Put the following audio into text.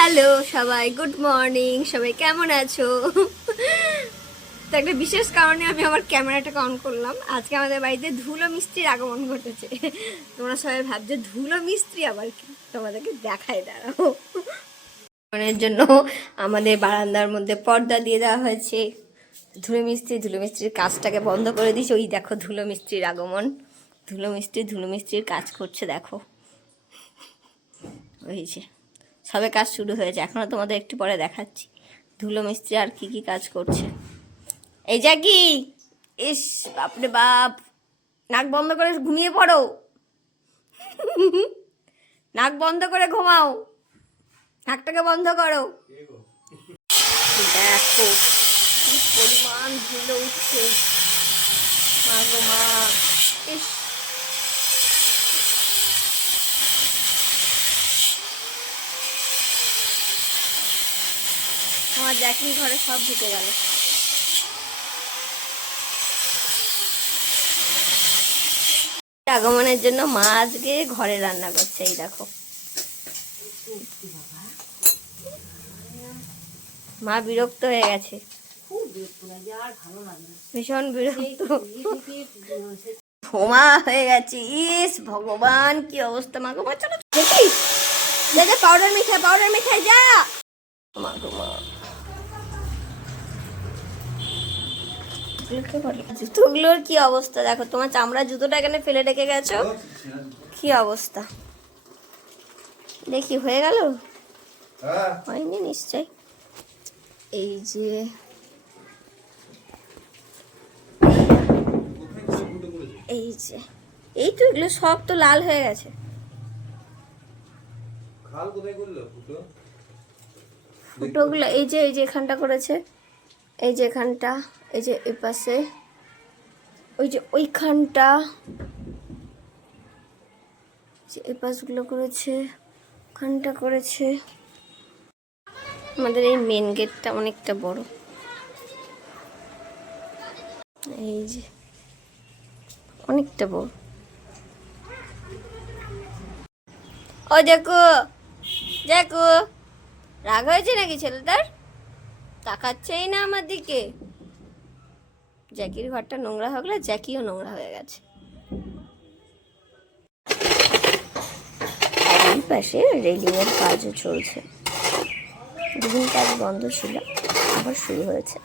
Hello সবাই, good morning. সবাই কেমন আছো? তো একটা বিশেষ কারণে আমি আমার ক্যামেরাটাকে অন করলাম। আজকে আমাদের বাড়িতে ধুলো মিস্ত্রির আগমন ঘটেছে। তোমরা সবাই ভাবছো ধুলো মিস্ত্রি আবার কি, তোমাদেরকে দেখায় দাঁড়াও। আগমনের জন্য আমাদের বারান্দার মধ্যে পর্দা দিয়ে দেওয়া হয়েছে। ধুলো মিস্ত্রির কাজটাকে বন্ধ করে দিয়েছে। ওই দেখো ধুলো মিস্ত্রির আগমন। ধুলো মিস্ত্রির কাজ করছে, দেখো ওই যে সবে কাজ শুরু হয়েছে, এখনও তোমাদের একটু পরে দেখাচ্ছি ধুলো মিস্ত্রি আর কি কি কাজ করছে। এই যা কি, ইস বাপরে বাপ, নাক বন্ধ করে ঘুমিয়ে পড়ো, নাক বন্ধ করে ঘুমাও, নাকটাকে বন্ধ করো। দেখো কি পরিমাণ ধুলো উঠছে, মা গো মা। ইস আমার জ্যাকির ঘরে সব ঢুকে গেল। আগমনের জন্য মা আজকে ঘরে রান্না করছে। এই দেখো মা বিরক্ত হয়ে গেছে, ভীষণ বিরক্ত, ঘুমা হয়ে গেছে। ইস ভগবান কি অবস্থা, মা গো মা। চলো দেখি, যা পাউডার মিঠাই যা, মা গো মা। জুতোগুলোর কি অবস্থা দেখো, তোমার চামড়া জুতোটা এখানে ফেলে রেখে গেছো, কি অবস্থা। দেখি হয়ে গেল, হয়নি নিশ্চয়। এই যে এই তো এগুলো সব তো লাল হয়ে গেছে। ফুটোগুলো এই যে এখানটা করেছে, এই যে এখানটা, এই যে এই পাশে, ওই যে ওইখানটা, যে এই পাশগুলো করেছে, ওখানটা করেছে। আমাদের এই মেন গেটটা অনেকটা বড়, এই যে অনেকটা বড়। ও দেখো দেখো, রাগ হয়েছে নাকি ছেলেটার, তাকাচ্ছেই না আমার দিকে। জ্যাকির ঘরটা নোংরা হয়ে গেলে জ্যাকিও নোংরা হয়ে গেছে। আর এই পাশে রেলিংয়ের কাজও চলছে, দুদিন কাজ বন্ধ ছিল, আবার শুরু হয়েছে।